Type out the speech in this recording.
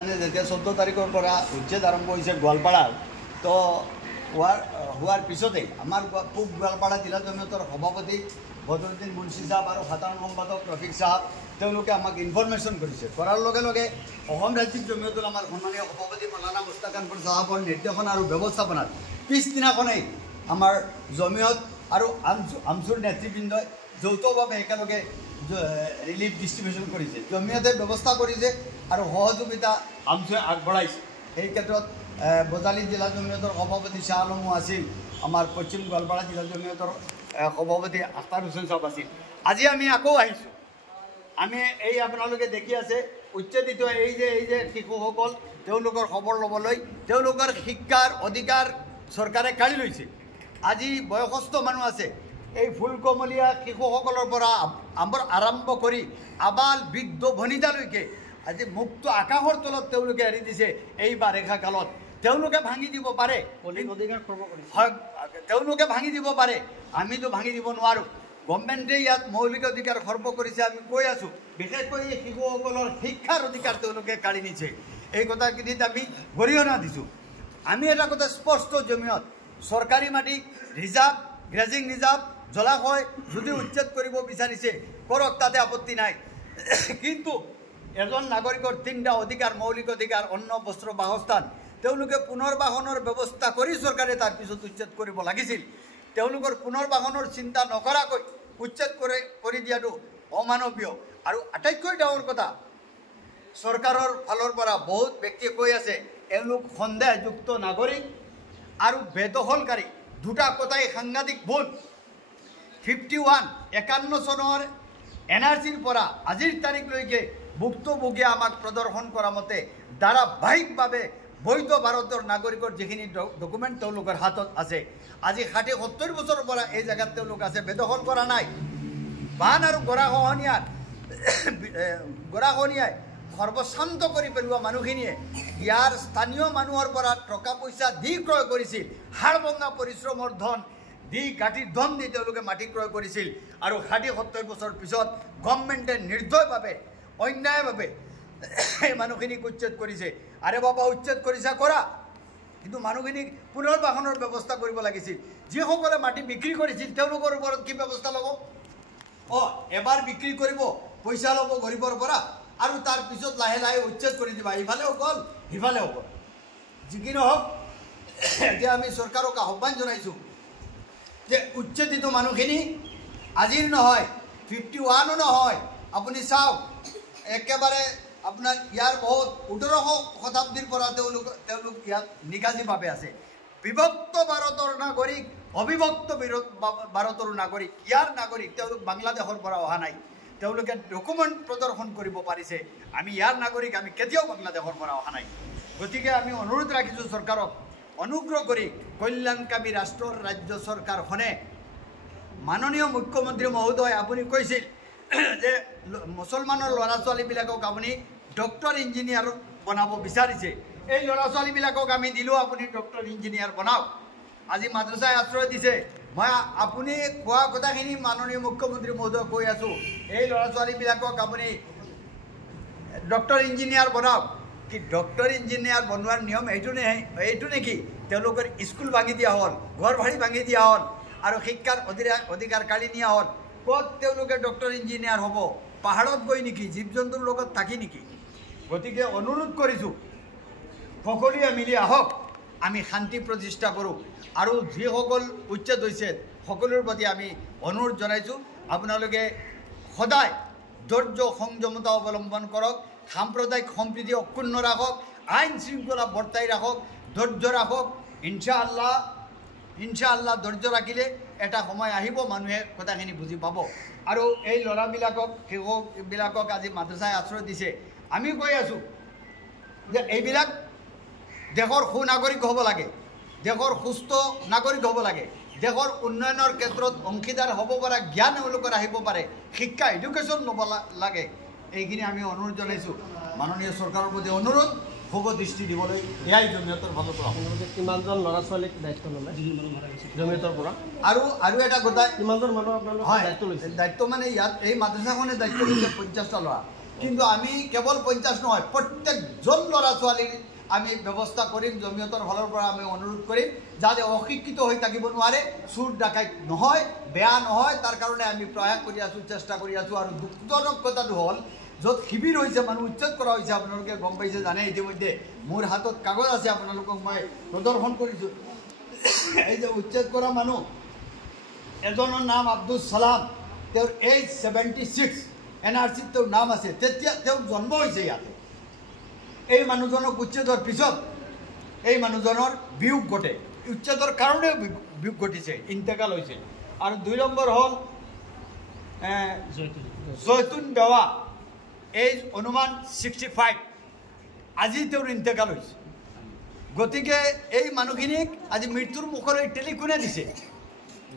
যেতিয়া 14 তাৰিখৰ পৰা উচ্ছেদ আৰম্ভ হৈছে গোৱালপাৰাৰ তো হোৱাৰ পিছতেই আমাৰ পূব গোৱালপাৰা জিলা জমিয়তৰ সভাপতি বদৰুদ্দিন মুন্সি সাহেব আৰু সাধাৰণ সম্পাদক ৰফিক সাহেব তেওঁলোকে আমাক ইনফৰমেশ্যন কৰিছে। কৰাৰ লগে লগে অসম ৰাজ্যিক জমিয়তৰ আমাৰ সন্মানীয় সভাপতি মৌলানা মুস্তাক আনৱাৰ সাহেবৰ নিৰ্দেশনা আৰু ব্যৱস্থাপনাত পিছদিনাখনেই আমাৰ জমিয়ত আৰু আমচুৰ নেতৃবৃন্দই যৌথভাৱে একেলগে ৰিলিফ ডিষ্ট্ৰিবিউশ্যন কৰিছে। জমিয়তে ব্যৱস্থা কৰিছে আৰু সহযোগিতা আমচুৱে আগবঢ়াইছে। এই ক্ষেত্ৰত বজালী জিলা জমিয়তৰ সভাপতি শ্বাহ আলমো আছিল, আমাৰ পশ্চিম গোৱালপাৰা জিলা জমিয়তৰ সভাপতি আখতাৰ হুছেইন সাহেব আছিল। আজি আমি আকৌ আহিছোঁ। আমি এই আপোনালোকে দেখি আছে উচ্ছেদিত এই যে শিশুসকল তেওঁলোকৰ খবৰ ল'বলৈ, তেওঁলোকৰ শিক্ষাৰ অধিকাৰ চৰকাৰে কাঢ়ি লৈছে। আজি বয়সস্থ মানুহ আছে, এই ফুলকমলীয়া শিশুসকলৰ পৰা আৰম্ভ কৰি আবাল বৃদ্ধ ভনিতালৈকে আজি মুক্ত আকাশৰ তলত তেওঁলোকে এৰি দিছে। এই বাৰিষা কালত তেওঁলোকে ভাঙি দিব পাৰে, হয় তেওঁলোকে ভাঙি দিব পাৰে, আমিতো ভাঙি দিব নোৱাৰোঁ। গভৰ্ণমেণ্টে ইয়াত মৌলিক অধিকাৰ খৰ্ব কৰিছে, আমি কৈ আছোঁ। বিশেষকৈ এই শিশুসকলৰ শিক্ষাৰ অধিকাৰ তেওঁলোকে কাঢ়ি নিছে। এই কথাখিনিত আমি গৰিহণা দিছোঁ। আমি এটা কথা স্পষ্ট, জমিয়ত চৰকাৰী মাটি ৰিজাৰ্ভ, গ্ৰেজিং ৰিজাৰ্ভ, জলাশয় যদি উচ্ছেদ কৰিব বিচাৰিছে কৰক, তাতে আপত্তি নাই। কিন্তু এজন নাগৰিকৰ 3টা অধিকাৰ, মৌলিক অধিকাৰ, অন্ন, বস্ত্ৰ, বাসস্থান, তেওঁলোকে পুনৰ্বাসনৰ ব্যৱস্থা কৰি চৰকাৰে তাৰপিছত উচ্ছেদ কৰিব লাগিছিল। তেওঁলোকৰ পুনৰ্বাসনৰ চিন্তা নকৰাকৈ উচ্ছেদ কৰি দিয়াটো অমানৱীয়। আৰু আটাইতকৈ ডাঙৰ কথা, চৰকাৰৰ ফালৰ পৰা বহুত ব্যক্তিয়ে কৈ আছে এওঁলোক সন্দেহযুক্ত নাগৰিক আৰু বেদখলকাৰী। দুটা কথাই সাংঘাতিক ভুল। 51 চনৰ NRCৰ পৰা আজিৰ তাৰিখলৈকে ভুক্তভোগীয়ে আমাক প্ৰদৰ্শন কৰা মতে ধাৰাবাহিকভাৱে বৈধ ভাৰতৰ নাগৰিকৰ যিখিনি ডকুমেণ্ট তেওঁলোকৰ হাতত আছে। আজি 60-70 বছৰৰ পৰা এই জেগাত তেওঁলোক আছে, বেদখল কৰা নাই। বান আৰু গৰাখহনীয়াই সৰ্বশান্ত কৰি পেলোৱা মানুহখিনিয়ে ইয়াৰ স্থানীয় মানুহৰ পৰা টকা পইচা দি ক্ৰয় কৰিছিল, হাড়ভঙা পৰিশ্ৰমৰ ধন দি, গাঁঠিৰ ধন দি তেওঁলোকে মাটি ক্ৰয় কৰিছিল। আৰু 60-70 বছৰ পিছত গভৰ্ণমেণ্টে নিৰ্দয়ভাৱে, অন্যায়ভাৱে এই মানুহখিনিক উচ্ছেদ কৰিছে। আৰে বাবা, উচ্ছেদ কৰিছা কৰা, কিন্তু মানুহখিনিক পুনৰ্বাসনৰ ব্যৱস্থা কৰিব লাগিছিল। যিসকলে মাটি বিক্ৰী কৰিছিল তেওঁলোকৰ ওপৰত কি ব্যৱস্থা ল'ব? এবাৰ বিক্ৰী কৰিব, পইচা ল'ব গৰীবৰ পৰা, আৰু তাৰপিছত লাহে লাহে উচ্ছেদ কৰি দিবা। ইফালেও গ'ল, সিফালেও গ'ল। যি কি নহওক, এতিয়া আমি চৰকাৰক আহ্বান জনাইছোঁ যে উচ্ছেদিত মানুহখিনি আজিৰ নহয়, 51 নহয়। আপুনি চাওক, একেবাৰে আপোনাৰ ইয়াৰ বহুত 1800 শতাব্দীৰ পৰা তেওঁলোক ইয়াত নিগাজীভাৱে আছে। বিভক্ত ভাৰতৰ নাগৰিক, অবিভক্ত ভাৰতৰ নাগৰিক, ইয়াৰ নাগৰিক। তেওঁলোক বাংলাদেশৰ পৰা অহা নাই, তেওঁলোকে ডকুমেণ্ট প্ৰদৰ্শন কৰিব পাৰিছে। আমি ইয়াৰ নাগৰিক, আমি কেতিয়াও বাংলাদেশৰ পৰা অহা নাই। গতিকে আমি অনুৰোধ ৰাখিছোঁ চৰকাৰক, অনুগ্ৰহ কৰি কল্যাণকামী ৰাষ্ট্ৰৰ ৰাজ্য চৰকাৰখনে, মাননীয় মুখ্যমন্ত্ৰী মহোদয়, আপুনি কৈছিল যে মুছলমানৰ ল'ৰা ছোৱালীবিলাকক আপুনি ডক্টৰ ইঞ্জিনিয়াৰ বনাব বিচাৰিছে। এই ল'ৰা ছোৱালীবিলাকক আমি দিলোঁ, আপুনি ডক্টৰ ইঞ্জিনিয়াৰ বনাওক। আজি মাদ্ৰাছাই আশ্ৰয় দিছে। মই আপুনি কোৱা কথাখিনি মাননীয় মুখ্যমন্ত্ৰী মহোদয় কৈ আছোঁ, এই ল'ৰা ছোৱালীবিলাকক আপুনি ডক্টৰ ইঞ্জিনিয়াৰ বনাওক। কি ডক্টৰ ইঞ্জিনিয়াৰ বনোৱাৰ নিয়ম এইটো নেকি? তেওঁলোকৰ স্কুল ভাঙি দিয়া হ'ল, ঘৰ বাৰী ভাঙি দিয়া হ'ল, আৰু শিক্ষাৰ অধিকাৰ কাঢ়ি নিয়া হ'ল। ক'ত তেওঁলোকে ডক্টৰ ইঞ্জিনিয়াৰ হ'ব? পাহাৰত গৈ নেকি? জীৱ জন্তুৰ লগত থাকি নেকি? গতিকে অনুৰোধ কৰিছোঁ, সকলোৱে মিলি আহক, আমি শান্তি প্ৰতিষ্ঠা কৰোঁ। আৰু যিসকল উচ্ছেদ হৈছে সকলোৰে প্ৰতি আমি অনুৰোধ জনাইছোঁ, আপোনালোকে সদায় ধৈৰ্য সংযমতা অৱলম্বন কৰক, সাম্প্ৰদায়িক সম্প্ৰীতি অক্ষুণ্ণ ৰাখক, আইন শৃংখলা বৰ্তাই ৰাখক, ধৈৰ্য ৰাখক। ইনশাআল্লাহ ধৈৰ্য ৰাখিলে এটা সময় আহিব, মানুহে কথাখিনি বুজি পাব। আৰু এই ল'ৰাবিলাকক, শিশুবিলাকক আজি মাদ্ৰাছাই আশ্ৰয় দিছে। আমি কৈ আছোঁ যে এইবিলাক দেশৰ সুনাগৰিক হ'ব লাগে, দেশৰ সুস্থ নাগৰিক হ'ব লাগে, দেশৰ উন্নয়নৰ ক্ষেত্ৰত অংশীদাৰ হ'ব পৰা জ্ঞান এওঁলোকৰ আহিব পাৰে, শিক্ষা এডুকেশ্যন ল'ব লাগে। এইখিনি আমি অনুৰোধ জনাইছোঁ। মাননীয় চৰকাৰৰ প্ৰতি অনুৰোধ, শুভ দৃষ্টি দিবলৈ। এয়াই জমিয়তৰ ফালৰ পৰা। কিমানজন ল'ৰা ছোৱালীক দায়িত্ব ল'লে জমিয়তৰ পৰা? আৰু এটা কথা, কিমানজন মানুহ আপোনালোকে দায়িত্ব লৈছে? দায়িত্ব মানে ইয়াত এই মাদ্ৰাছাখনে দায়িত্ব লৈছে 50টা ল'ৰা। কিন্তু আমি কেৱল 50 নহয় প্ৰত্যেকজন ল'ৰা ছোৱালীৰ আমি ব্যৱস্থা কৰিম জমিয়তৰ ফালৰ পৰা আমি অনুৰোধ কৰিম যাতে অশিক্ষিত হৈ থাকিব নোৱাৰে চুৰ ডাকাইত নহয় বেয়া নহয় তাৰ কাৰণে আমি প্ৰয়াস কৰি আছোঁ চেষ্টা কৰি আছোঁ আৰু দুখজনক কথাটো হ'ল য'ত শিবিৰ হৈছে মানুহ উচ্ছেদ কৰা হৈছে আপোনালোকে গম পাইছে জানে ইতিমধ্যে মোৰ হাতত কাগজ আছে আপোনালোকক মই প্ৰদৰ্শন কৰিছোঁ এই যে উচ্ছেদ কৰা মানুহ এজনৰ নাম আব্দুল সালাম তেওঁৰ এজ 76 NRCত তেওঁৰ নাম আছে তেতিয়া তেওঁৰ জন্ম হৈছে ইয়াতে এই মানুহজনক উচ্ছেদৰ পিছত এই মানুহজনৰ বিয়োগ ঘটে উচ্ছেদৰ কাৰণেও বিয়োগ ঘটিছে ইন্তেকাল হৈছে আৰু 2 নম্বৰ হ'ল জয়তুন বেৱা এজ অনুমান 65 আজি তেওঁৰ ইন্তেকাল হৈছে গতিকে এই মানুহখিনিক আজি মৃত্যুৰ মুখলৈ ঠেলি কোনে দিছে